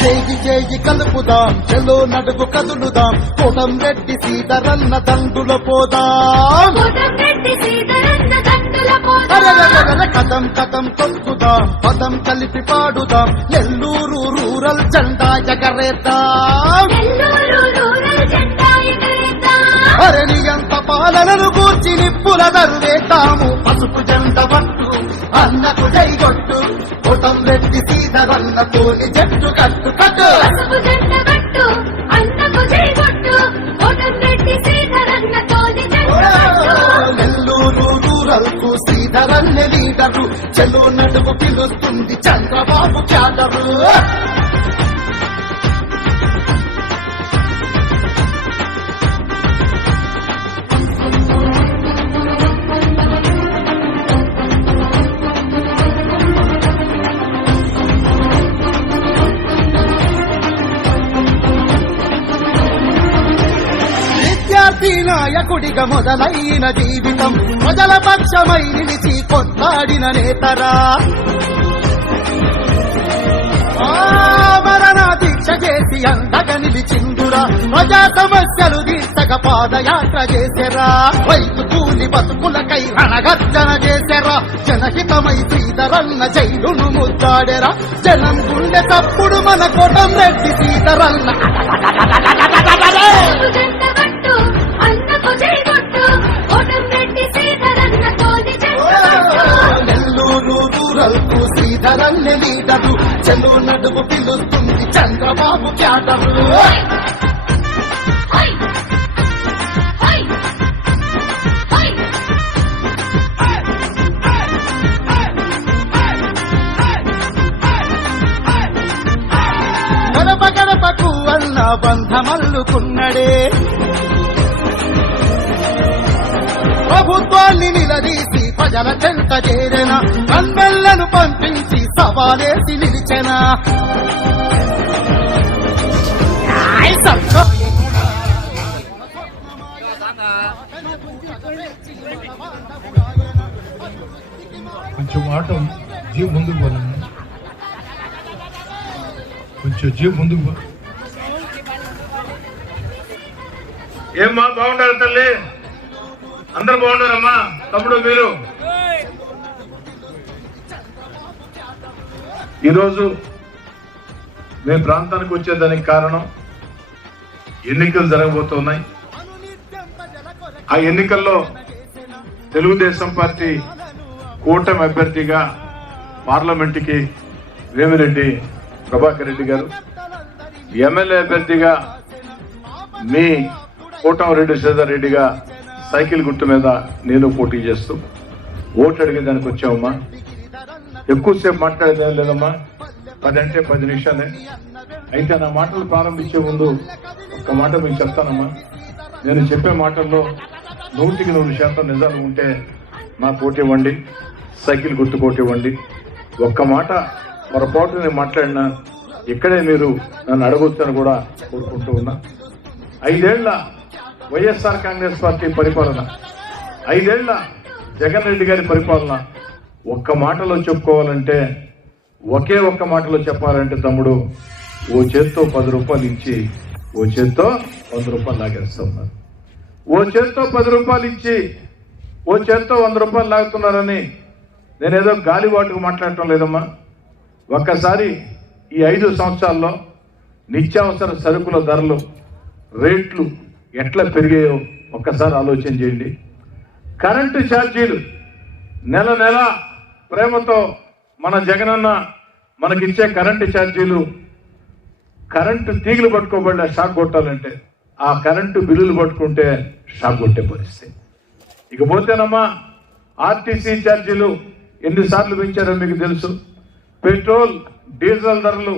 చేయి చేయి కలుపుదాం, చెలో నడుగు కదులుదాం, కోటంరెడ్డి సీతారన్న దండుల పోదాం. కథం కథం తొక్కుదాం, పదం కలిపి పాడుదాం, నెల్లూరు రూరల్ జెండా ఎగరేద్దాం. అరణి ఎంత పాలనను కూర్చి నిప్పుల దరువేద్దాము. పసుపు జెండ పట్టు అన్నకు జైగొట్టు, కోటంరెడ్డి సీతారన్నతోని జట్టు కట్టు కట్టు. నెల్లూరు రూరల్ కు శ్రీధరన్న లీడరు, చెలో నడుము పిలుస్తుంది చంద్రబాబు క్యాడరు. నాయకుడిగా మొదలైన జీవితం, ప్రజల పక్షమై నిలిచి కొట్లాడిన నేతరా. మరణ దీక్ష చేసి అండగా నిలిచిందురా, ప్రజా సమస్యలు తీర్చగా పాదయాత్ర చేసెరా. రైతు కూలి బతుకులకై రణగర్జన చేసెరా, జనహితమై శ్రీధరన్న జైలును ముద్దాడెరా. జనం గుండె తప్పుడు మన కోటంరెడ్డి సీతారన్న. నెల్లూరు రూరల్ కు శ్రీధరన్న లీడరు, చెలో నడుము పిలుస్తుంది చంద్రబాబు క్యాడరు. గడప గడపకు అన్న బంధమల్లుకున్నడే, ప్రభుత్వాన్ని నిలదీసి ప్రజల చెంత చేరెన, కన్నెళ్లను పంపించి సవాలేసి నిలిచెన. కొంచెం మాట జీవ ముందుకు పోలండి, కొంచెం జీవ ముందుకు పో. ఏమ్మా బాగుంటారు తల్లి? అందరు బాగున్నారమ్మా? తమ్ముడు మీరు ఈరోజు మీ ప్రాంతానికి వచ్చేదానికి కారణం ఎన్నికలు జరగబోతున్నాయి. ఆ ఎన్నికల్లో తెలుగుదేశం పార్టీ కూటమి అభ్యర్థిగా పార్లమెంటుకి వేమిరెడ్డి ప్రభాకర్ రెడ్డి గారు, ఎమ్మెల్యే అభ్యర్థిగా మీ కోటంరెడ్డి శ్రీధర్ రెడ్డిగా సైకిల్ గుర్తు మీద నేను పోటీ చేస్తూ ఓటు అడిగేదానికి వచ్చామమ్మా. ఎక్కువసేపు మాట్లాడేదేం లేదమ్మా, 10 అంటే 10 నిమిషాలే. అయితే నా మాటలు ప్రారంభించే ముందు ఒక్క మాట మీకు చెప్తానమ్మా. నేను చెప్పే మాటల్లో 100% నిజాలు ఉంటే నాకు ఓటు ఇవ్వండి, సైకిల్ గుర్తు ఓటు ఇవ్వండి. ఒక్క మాట పొరపాటు నేను మాట్లాడినా ఇక్కడే మీరు నన్ను అడగొచ్చని కూడా కోరుకుంటూ ఉన్నా. 5 ఏళ్ల వైఎస్ఆర్ కాంగ్రెస్ పార్టీ పరిపాలన, 5 ఏళ్ల జగన్ రెడ్డి గారి పరిపాలన ఒక్క మాటలో చెప్పుకోవాలంటే, ఒకే ఒక్క మాటలో చెప్పాలంటే తమ్ముడు, ఓ చేత్తో 10 రూపాయలు ఇచ్చి ఓ చేత్తో 100 రూపాయలు లాగేస్తా ఉన్నారు. ఓ చేత్తో 10 రూపాయలు ఇచ్చి ఓ చేత్తో 100 రూపాయలు లాగుతున్నారని నేనేదో గాలివాటుకు మాట్లాడటం లేదమ్మా. ఒక్కసారి ఈ 5 సంవత్సరాల్లో నిత్యావసర సరుకుల ధరలు రేట్లు ఎట్లా పెరిగాయో ఒక్కసారి ఆలోచన చేయండి. కరెంటు ఛార్జీలు నెల నెల ప్రేమతో మన జగనన్న మనకిచ్చే కరెంటు ఛార్జీలు, కరెంటు తీగలు పట్టుకోబడ్డ షాక్ కొట్టాలంటే ఆ కరెంటు బిల్లులు పట్టుకుంటే షాక్ కొట్టే పరిస్థితి. ఇకపోతేనమ్మా ఆర్టీసీ ఛార్జీలు ఎన్నిసార్లు పెంచారో మీకు తెలుసు. పెట్రోల్ డీజిల్ ధరలు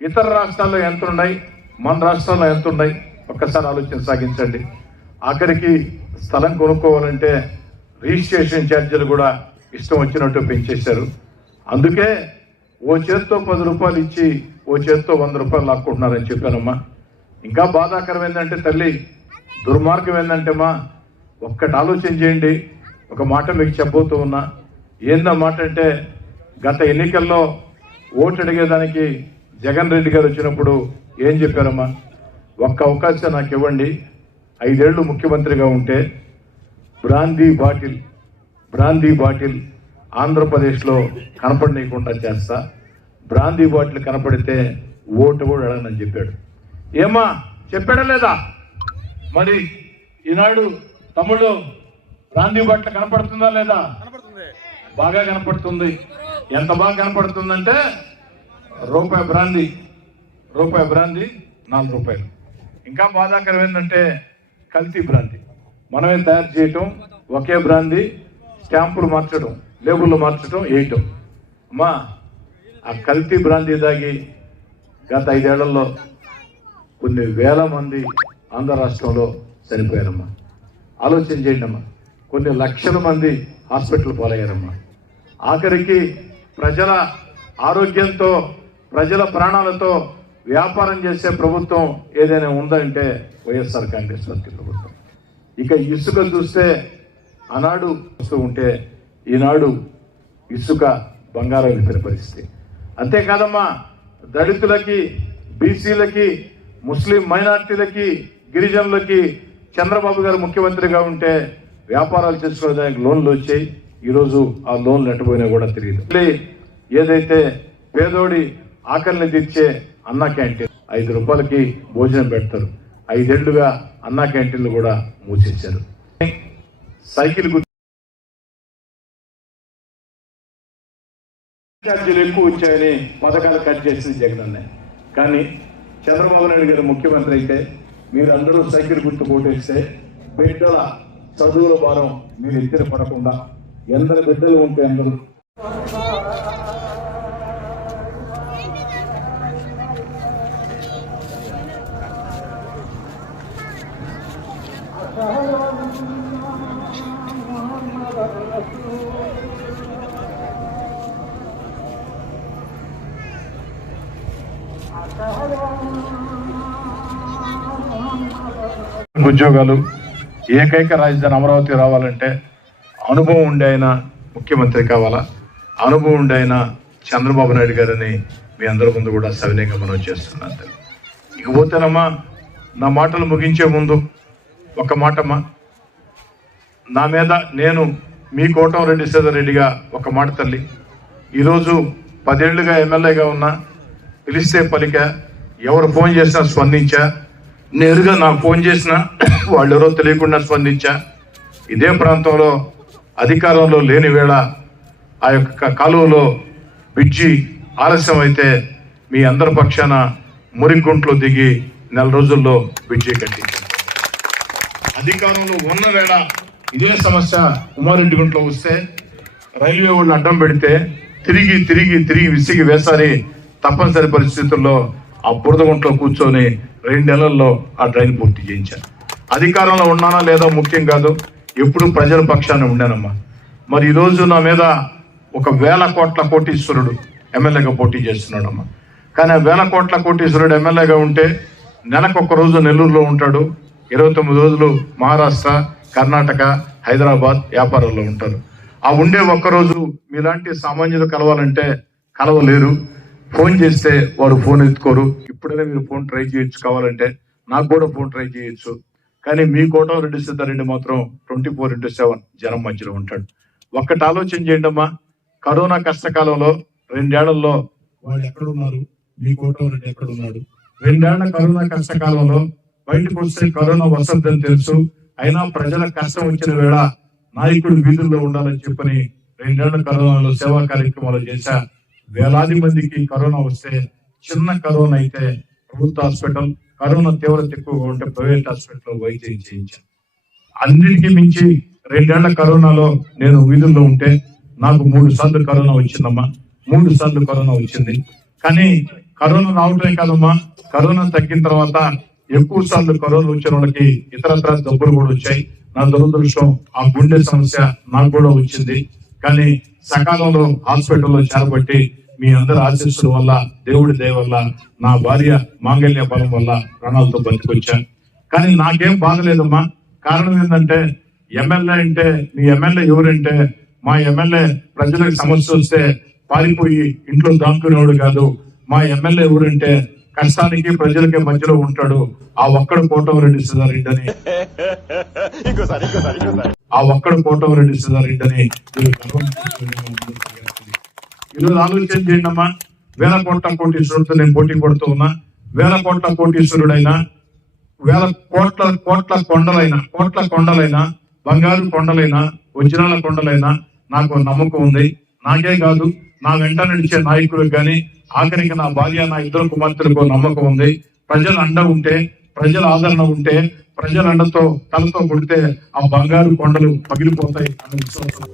ఇతర రాష్ట్రాల్లో ఎంత ఉన్నాయి, మన రాష్ట్రంలో ఎంత ఉన్నాయి ఒక్కసారి ఆలోచన సాగించండి. ఆఖరికి స్థలం కొనుక్కోవాలంటే రిజిస్ట్రేషన్ ఛార్జీలు కూడా ఇష్టం వచ్చినట్టు పెంచేశారు. అందుకే ఓ చేత్తో 10 రూపాయలు ఇచ్చి ఓ చేత్తో 100 రూపాయలు లాక్కుంటున్నారని చెప్పానమ్మా. ఇంకా బాధాకరం ఏంటంటే తల్లి, దుర్మార్గం ఏంటంటే మా ఒక్కటి ఆలోచన చేయండి. ఒక మాట మీకు చెప్పబోతూ ఉన్నా. ఏందా మాట అంటే, గత ఎన్నికల్లో ఓటు అడిగేదానికి జగన్ రెడ్డి గారు వచ్చినప్పుడు ఏం చెప్పారమ్మా, ఒక్క అవకాశం నాకు ఇవ్వండి, 5 ఏళ్ళు ముఖ్యమంత్రిగా ఉంటే బ్రాందీ బాటిల్ ఆంధ్రప్రదేశ్లో కనపడనీయకుండా చేస్తా, బ్రాందీ బాటిల్ కనపడితే ఓటు కూడా అడగనని చెప్పాడు. ఏమా చెప్పాడా లేదా? మరి ఈనాడు తమ్ముడు బ్రాందీ బాటిల్ కనపడుతుందా లేదా? బాగా కనపడుతుంది. ఎంత బాగా కనపడుతుందంటే రూపాయి బ్రాందీ 4 రూపాయలు. ఇంకా బాధాకరం ఏంటంటే కల్తీ బ్రాందీ మనమే తయారు చేయటం, ఒకే బ్రాందీ స్టాంపులు మార్చడం, లేబుల్ మార్చడం, వేయటం. అమ్మా ఆ కల్తీ బ్రాందీ తాగి గత 5 ఏళ్లలో కొన్ని వేల మంది ఆంధ్ర రాష్ట్రంలో చనిపోయారమ్మా. ఆలోచన చేయండి అమ్మా, కొన్ని లక్షల మంది హాస్పిటల్ పాలయ్యారమ్మా. ఆఖరికి ప్రజల ఆరోగ్యంతో, ప్రజల ప్రాణాలతో వ్యాపారం చేసే ప్రభుత్వం ఏదైనా ఉందంటే వైఎస్ఆర్ కాంగ్రెస్ పార్టీ ప్రభుత్వం. ఇక ఇసుక చూస్తే ఆనాడు వస్తూ ఉంటే ఈనాడు ఇసుక బంగారం విప్పిన పరిస్థితి. అంతేకాదమ్మా, దళితులకి, బీసీలకి, ముస్లిం మైనార్టీలకి, గిరిజనులకి చంద్రబాబు గారు ముఖ్యమంత్రిగా ఉంటే వ్యాపారాలు చేసుకోవడానికి లోన్లు వచ్చాయి. ఈరోజు ఆ లోన్లు ఎట్టబోయినా కూడా తెలియదు. ఏదైతే పేదోడి ఆకలిని తీర్చే అన్నా క్యాంటీన్ 5 రూపాయలకి భోజనం పెడతారు, 5 ఏళ్లుగా అన్నా క్యాంటీన్లు కూడా మూసేశారు. సైకిల్ ఛార్జీలు ఎక్కువ వచ్చాయని పథకాలు కట్ చేసింది జగన్ అన్న. కానీ చంద్రబాబు నాయుడు గారు ముఖ్యమంత్రి అయితే మీరు అందరూ సైకిల్ గుర్తు కోటేస్తే బిడ్డల చదువుల భారం మీరు ఎత్తిన పడకుండా, ఎందరు బిడ్డలు ఉంటే అందరూ ఉద్యోగాలు, ఏకైక రాజధాని అమరావతి రావాలంటే అనుభవం ఉండే ఆయన ముఖ్యమంత్రి కావాలా, అనుభవం ఉండే ఆయన చంద్రబాబు నాయుడు గారని మీ అందరి ముందు కూడా సవినయంగా మనం చేస్తున్నాను. ఇకపోతేనమ్మా, నా మాటలు ముగించే ముందు ఒక మాటమ్మా, నా మీద నేను మీ కోటమిరెడ్డి సీతారెడ్డిగా ఒక మాట తల్లి. ఈరోజు 10 ఏళ్లుగా ఎమ్మెల్యేగా ఉన్నా, పిలిస్తే పలిక, ఎవరు ఫోన్ చేసినా స్పందించా, నేరుగా నాకు ఫోన్ చేసినా వాళ్ళు ఎవరో తెలియకుండా స్పందించా. ఇదే ప్రాంతంలో అధికారంలో లేని వేళ ఆ యొక్క కాలువలో బ్రిడ్జి ఆలస్యం అయితే మీ అందరి పక్షాన మురిగుంట్లో దిగి 4 రోజుల్లో బ్రిడ్జి కట్టించారు. అధికారంలో ఉన్న వేళ ఇదే సమస్య ఉమారెడ్డి గుంట్లో వస్తే రైల్వే వాళ్ళు అడ్డం పెడితే తిరిగి విసిగి వేసారి తప్పనిసరి పరిస్థితుల్లో ఆ బురదగుంట్లో కూర్చొని 2 నెలల్లో ఆ డ్రైన్ పూర్తి చేయించారు. అధికారంలో ఉన్నానా లేదా ముఖ్యం కాదు, ఎప్పుడు ప్రజల పక్షాన్ని ఉండానమ్మా. మరి ఈరోజు నా మీద 1,000 కోట్ల కోటీశ్వరుడు ఎమ్మెల్యేగా పోటీ చేస్తున్నాడమ్మా. కానీ ఆ 1,000 కోట్ల కోటీశ్వరుడు ఎమ్మెల్యేగా ఉంటే నెలకు 1 రోజు నెల్లూరులో ఉంటాడు, 29 రోజులు మహారాష్ట్ర, కర్ణాటక, హైదరాబాద్ వ్యాపారాల్లో ఉంటారు. ఆ ఉండే 1 రోజు మీలాంటి సామాన్యులు కలవాలంటే కలవలేరు. ఫోన్ చేస్తే వారు ఫోన్ ఎత్తుకోరు. ఇప్పుడైనా మీరు ఫోన్ ట్రై చేయొచ్చు, కావాలంటే నాకు కూడా ఫోన్ ట్రై చేయొచ్చు. కానీ మీ కోటమిరెడ్డి సీతారెడ్డి మాత్రం 24/7 జనం మధ్యలో ఉంటాడు. ఒక్కటి ఆలోచన చేయండి అమ్మా, కరోనా కష్టకాలంలో 2 ఏళ్లలో వాళ్ళు ఎక్కడున్నారు, మీ కోటమిరెడ్డి ఎక్కడున్నాడు? 2 ఏళ్ల కరోనా కష్టకాలంలో బయటకు వస్తే కరోనా వస్తుందని తెలుసు, అయినా ప్రజల కష్టం వచ్చిన వేళ నాయకుడు వీధుల్లో ఉండాలని చెప్పని 2 ఏళ్ల కరోనాలో సేవా కార్యక్రమాలు చేశా. వేలాది మందికి కరోనా వస్తే, చిన్న కరోనా అయితే ప్రభుత్వ హాస్పిటల్, కరోనా తీవ్రత ఎక్కువగా ఉంటే ప్రైవేట్ హాస్పిటల్లో వైద్యం చేయించాను. అన్నిటికీ మించి 2 ఏళ్ల కరోనాలో నేను వీధుల్లో ఉంటే నాకు 3 సార్లు కరోనా వచ్చిందమ్మా. 3 సార్లు కరోనా వచ్చింది. కానీ కరోనా రావటమే కాదమ్మా, కరోనా తగ్గిన తర్వాత ఎక్కువ సార్లు కరోనా వచ్చిన వాళ్ళకి ఇతరత్ర జబ్బులు కూడా వచ్చాయి. నా దురదృష్టం ఆ గుండె సమస్య నాకు కూడా వచ్చింది. కానీ సకాలంలో హాస్పిటల్లో చేరబట్టి మీ అందరి ఆశీస్సుల వల్ల, దేవుడి దయ వల్ల, నా భార్య మాంగళ్య బలం వల్ల ప్రాణాలతో బతికొచ్చాను. కానీ నాకేం బాధలేదమ్మా. కారణం ఏంటంటే ఎమ్మెల్యే అంటే, మీ ఎమ్మెల్యే ఎవరంటే, మా ఎమ్మెల్యే ప్రజలకు సమస్య వస్తే పారిపోయి ఇంట్లో దాక్కునేవాడు కాదు, మా ఎమ్మెల్యే ఎవరంటే కష్టానికి ప్రజలకి మధ్యలో ఉంటాడు, ఆ ఒక్కడు కోటమిరెడ్డి సుధారెడ్డి అని, ఆ ఒక్కడు కోటమిరెడ్డి సుధారెడ్డి అని ఈరోజు ఆలోచన చేయండి అమ్మా. వేల కోట్ల కోటీశ్వరుడితో నేను పోటీ పడుతూ ఉన్నా. వేల కోట్ల కోటీశ్వరుడైనా, వేల కోట్ల కొండలైనా, బంగారు కొండలైనా, వజ్రాల కొండలైనా నాకు నమ్మకం ఉంది. నాకే కాదు, నా వెంట నడిచే నాయకులకు కానీ, ఆఖరికి నా భార్య, నా ఇద్దరు కుమార్తెలకు నమ్మకం ఉంది. ప్రజల అండ ఉంటే, ప్రజల ఆదరణ ఉంటే, ప్రజల అండతో తలతో కొడితే ఆ బంగారు కొండలు పగిలిపోతాయి అనే విశ్వాసం.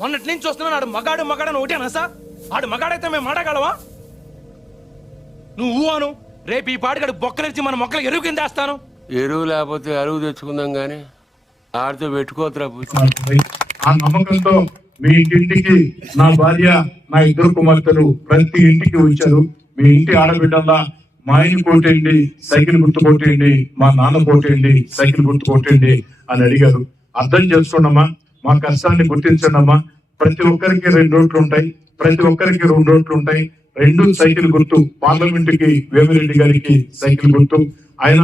మొన్నటి నుంచి చూస్తున్నాను. ఆడు మగాడని ఒకటేనా సార్? ఆడు మగాడైతే మేము మాట్లాడగలవా? నువ్వు అను, రేపు ఈ పాటికాడు బొక్కలిచ్చి మన మొక్కలు ఎరువు కింద వేస్తాను. ఎరువు లేకపోతే అరువు తెచ్చుకుందాం గాని ఆడితో పెట్టుకోతురా. ఆ నమ్మకంతో మీ ఇంటింటికి నా భార్య, నా ఇద్దరు కుమార్తెలు ప్రతి ఇంటికి వచ్చారు. మీ ఇంటి ఆడబిడ్డల్లా మా ఆయన కోటేయండి, సైకిల్ గుర్తు కొట్టేయండి, మా నాన్న కోటేయండి, సైకిల్ గుర్తు కొట్టేయండి అని అడిగారు. అర్థం చేసుకోండమ్మా, మా కష్టాన్ని గుర్తించండమ్మా. ప్రతి ఒక్కరికి 2 రోడ్లు ఉంటాయి, ప్రతి ఒక్కరికి 2 రోడ్లు ఉంటాయి. 2 సైకిల్ గుర్తు. పార్లమెంటుకి వేమిరెడ్డి గారికి సైకిల్ గుర్తు. ఆయన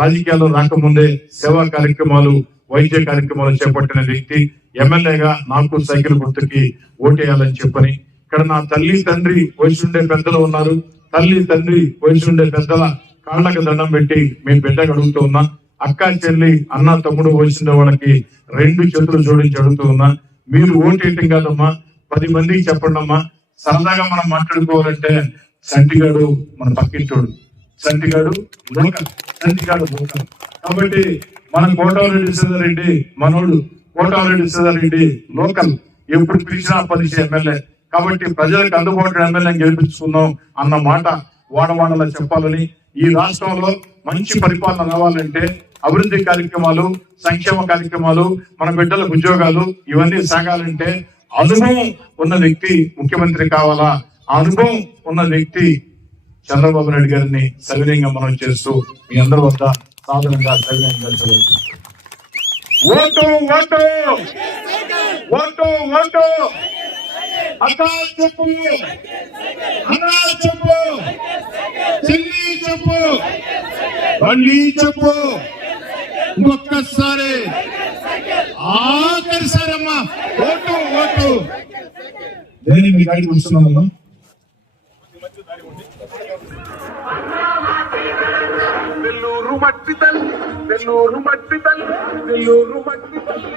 రాజకీయాల్లో రాకముందే సేవా కార్యక్రమాలు, వైద్య కార్యక్రమాలు చేపట్టిన వ్యక్తి. ఎమ్మెల్యేగా నాకు సైకిల్ గుర్తుకి ఓటేయాలని చెప్పని ఇక్కడ నా తల్లి తండ్రి వయసుండే పెద్దలు ఉన్నారు. తల్లి తండ్రి వయసుండే పెద్దల కాళ్ళకి దండం పెట్టి మేము బిడ్డకు అడుగుతూ ఉన్నా. అక్క చెల్లి అన్న తమ్ముడు వయసుండే వాళ్ళకి 2 చేతులు జోడించి అడుగుతూ ఉన్నా. మీరు ఓటేయటం కాదమ్మా, 10 మందికి చెప్పండి అమ్మా. సరదాగా మనం మాట్లాడుకోవాలంటే సంటిగాడు మన పక్కింటోడు, సంటిగాడు లోకల్. కాబట్టి మన కోటమిరెడ్డి సుధారెడ్డి మనోడు, కోటమిరెడ్డి సుధారెడ్డి లోకల్. ఎప్పుడు పిలిచినా 10 ఎమ్మెల్యే. కాబట్టి ప్రజలకు అందుబాటులో ఎమ్మెల్యే గెలిపించుకుందాం అన్న మాట వాడవాడలా చెప్పాలని, ఈ రాష్ట్రంలో మంచి పరిపాలన రావాలంటే అభివృద్ధి కార్యక్రమాలు, సంక్షేమ కార్యక్రమాలు, మన బిడ్డలకు ఉద్యోగాలు ఇవన్నీ సాగాలంటే అనుభవం ఉన్న వ్యక్తి ముఖ్యమంత్రి కావాలా. ఆ అనుభవం ఉన్న వ్యక్తి చంద్రబాబు నాయుడు గారిని సవినయంగా మనం చేస్తూ మీ అందరి వద్ద సాధారణంగా సవినయంగా చదువు. ఓటు ఓటు ఓటు ఓటు అక్క చెప్పు, అన్న చెప్పు, చెల్లి చెప్పు, బండి చెప్పు, ఒక్కసారి ఆఖరిసారమ్మా ఓటు ఓటు. నేను మీ గాడికి వస్తున్నాను. నెల్లూరు మట్టి తల్లి, నెల్లూరు మట్టి తల్లి, నెల్లూరు మట్టి తల్లి.